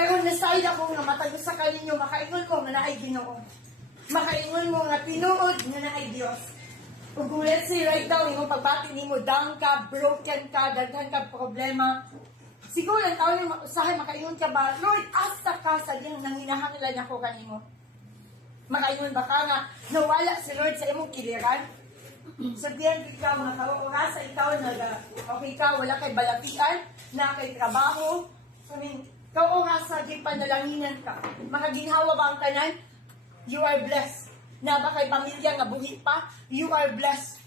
Pero nasayad ako nga matag sa kaninyo, makaingon ko nga naay Ginoo. Makaingon mo nga tinuod nga naay Dios. Ug let's say right now, imong pagbati nimo, down ka, broken ka, daghan ka problema. Siguro lang tao yung usahay, makaingon ka ba, Lord, asa ka sa diyang nanginahanglan ako kanimo. Makaingon ba ka nga, nawala si Lord sa imong kiliran? Sabihan ikaw nga, kaurasa ikaw na, okay ka, wala kay balatian, na kay trabaho. I mean, kaurasa, di panalanginan ka. Makaginhawa ba ang tanan? You are blessed. Na ba kay pamilya nga buhi pa? You are blessed.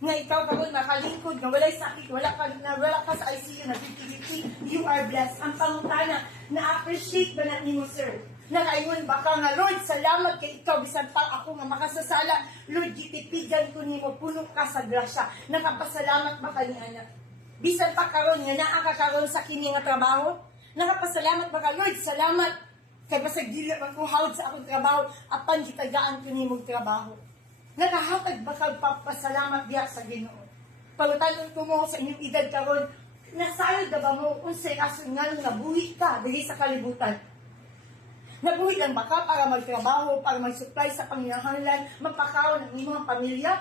Nga ikaw karon makalingkod, nga walay sakit, wala ka sa ICU, na 50-50, you are blessed. Ang pangutana, na-appreciate ba na nimo, sir? Nakaingon ba ka nga, Lord, salamat kay ikaw, bisan pa ako nga makasasala, Lord, gitipigan ko nimo, puno ka sa grasya. Nakapasalamat ba ka ni anak? Bisan pa karon nga naakakaroon sa kini nga trabaho, nakapasalamat ba ka, Lord, salamat kay basag dili man ko hawd sa akong trabaho, apan gitagaan ko nimo trabaho. Nakahatag ba ka papasalamat diya sa Ginoo? Pagutanon ko mo sa inyong edad karon, nasayod na ba mo unsay asungan nga buhi ka diri sa kalibutan? Nabuhi lang ba ka para magtrabaho, para mag-supply sa panginahanglan, magpakaon ng imong pamilya?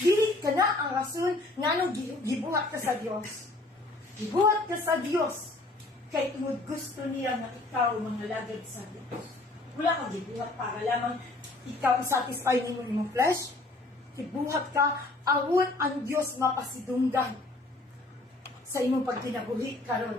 Dili ka na ang rason nga nung gibuhat ka sa Dios. Gibuhat ka sa Dios kay tungod gusto niya na ikaw mangalagad sa Diyos. Wala kang gibuhat para lamang ikaw satisfy nimo imong flesh. Gibuhat ka aron ang Diyos mapasidunggan sa imong pagkinabuhi karon.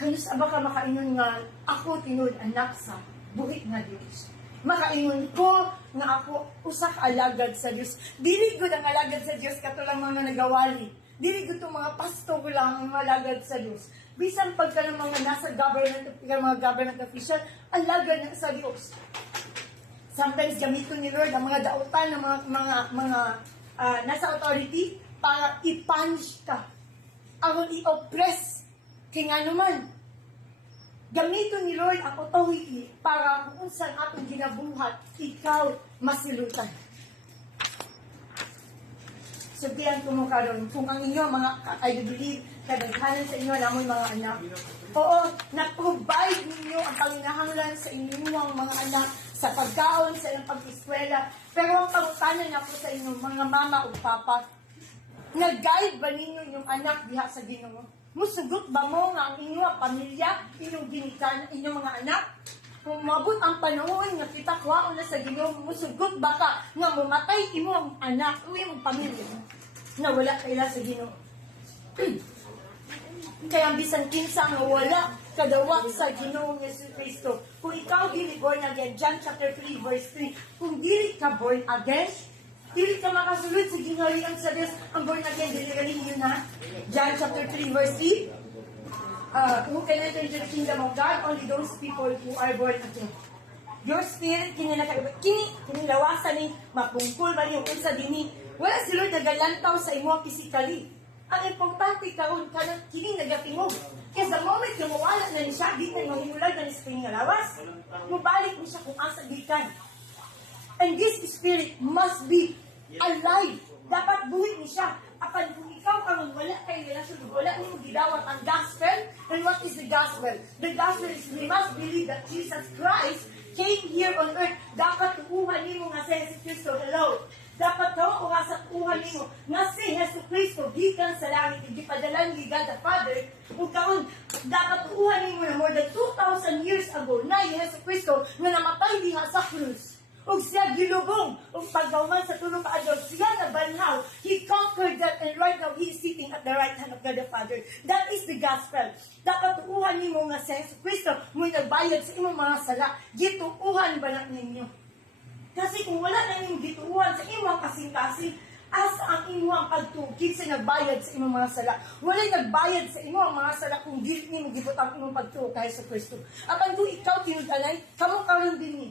Kanus aba ka makaingon nga ako tinud anak sa buhi nga Diyos. Makaingon ko nga ako usak alagad sa Diyos. Dili gud ang alagad sa Diyos katulang mga nagawali. Dili ko itong mga pastor lang ang malagad sa Diyos. Bisan pagka ng mga nasa government official, ang lagad na sa Diyos. Sometimes gamitin ni Lord ang mga dautan ng mga nasa authority para i-punish ka. Ang i-oppress kay nga naman. Gamitin ni Lord ang authority para kung saan atong ginabuhat, ikaw masilutan. Sabihan ko mo karon kung ang inyo mga I believe kadaghanan sa inyo namoy mga anak. Oo, na-provide ninyo ang panginahanglan sa inyong mga anak sa pagkaon, sa inyong pag-eskwela. Pero ang pangutanan na po sa inyong mga mama o papa, nag-guide ba ninyo inyong anak diha sa Ginoo? Musugot ba mo nga ang inyong pamilya, inyong ginikan, inyong mga anak? Kung mabot ang panahon nga kita kuhaon na sa Ginoo, musugot ba ka nga mamatay imo ang anak o imong pamilya na wala kaila sa Ginoo? Kaya bisan kinsa nga wala kadawat sa Ginoong Yesu Kristo. Kung ikaw dili born again, John chapter 3 verse 3, kung dili ka born again, dili ka makasulod sa gingharian sa Diyos. Ang born again, dili ka ninyo na. John chapter 3 verse 3, who can enter into the kingdom of God? Only those people who are born again. Your spirit, kinilawasan ni, mapungkol ba niyo unsa dini. Wala si Lord nagalantaw sa imo physically. Ang importante karon kanang kini nagatingog. Kaya sa moment na mawala na ni siya, di na mahimulag na ni sa kanyang lawas. Mubalik ni siya kung asa gikan. And this spirit must be alive. Dapat buhay ni siya. Apan kung ikaw karon wala kay relasyon, wala nimo gidawat ang gospel, then what is the gospel? The gospel is we must believe that Jesus Christ came here on earth. Dapat tuuhan nimo nga si Jesus Kristo. Hello. Dapat ka o nga sa tuuhan nimo nga si Jesus Kristo gikan sa langit, gipadalan ni God the Father. Kung kaon dapat tuuhan nimo na more than 2,000 years ago na Jesus Kristo nga namatay diha sa krus. Ug siya gilubong, ug pagdauman sa tulong kaadlaw, siya nabanhaw. He conquered that, and right now, He is sitting at the right hand of God the Father. That is the gospel. Dapat tuuhan nimo nga si Jesus Kristo, mo'y nagbayad sa imong mga sala. Gituuhan ba na ninyo? Kasi kung wala na ninyong gituuhan sa imong kasing-kasing, asa ang imong pagtukid sa nagbayad sa imong mga sala. Wala'y nagbayad sa imong mga sala kung dili nimo gibot ang imong pagtuo kay sa Kristo. Apan kung ikaw tinud-alay, kamo karon din ni.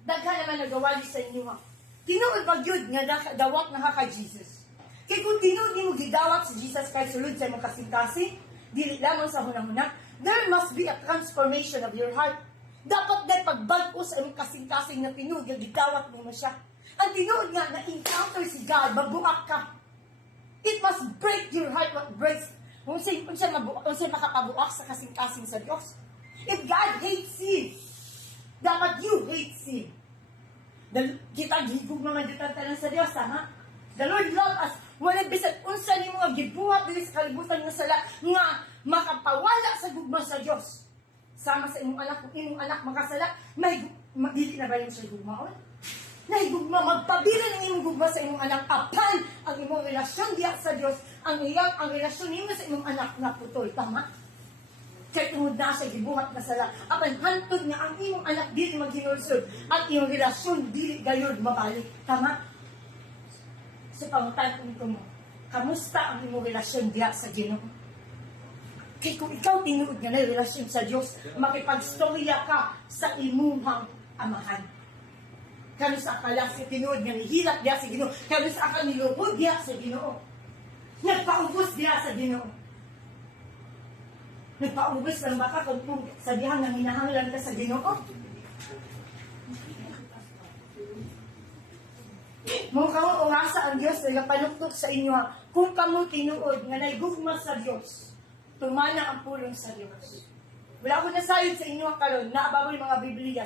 Daghan naman nagawali sa inyo ha. Tinuod ba yun nga dawat na kay Jesus? Kaya kung tinuod ni mo gidawat si Jesus Christ sulod sa imong kasing-kasing, dili lamang sa hunang-huna, there must be a transformation of your heart. Dapat na pagbago sa imong kasing-kasing na tinuod nga gidawat mo siya. Ang tinuod nga na-encounter si God, mabuak ka. It must break your heart what unsay makapabuak sa kasing-kasing sa Dios. If God hates sin, dapat you hate sin. Kita gigugma man dito tanan sa Dios, ha? The Lord love us. Wala bisan unsa nimo nga gibuhat dili sa kalibutan nga sala nga makapawala sa gugma sa Dios. Sama sa imong anak, kung imong anak makasala, dili na ba yung siya gugmaon? Nahigugma, magpabilin ang imong gugma sa imong anak apan ang imong relasyon diya sa Dios, ang relasyon nimo sa imong anak na putol, tama? Kaya tungod na siya gibuhat na sala, apan hantod nga ang imong anak dili maghinulsod at imong relasyon dili gayud mabalik, tama? So pangutan ko mo, kamusta ang imong relasyon diya sa Ginoo? Kaya kung ikaw tinuod nga na relasyon sa Diyos, makipagstorya ka sa imuhang amahan. Kano sa akala si tinuod nga nihilak diya sa Ginoo, kano sa akala nilubod diya sa Ginoo. Nagpaubos diya sa Ginoo. Nagpaubos lang baka kung sabihan nga hinahanglan ka sa Ginoo. Mong kamo orasa ang Diyos na panuktok sa inyo kung kamo tinuod nga naigugma sa Diyos. Tumana ang pulong sa Diyos. Wala ko nasayod sa inyo karon na ababoy mga Biblia.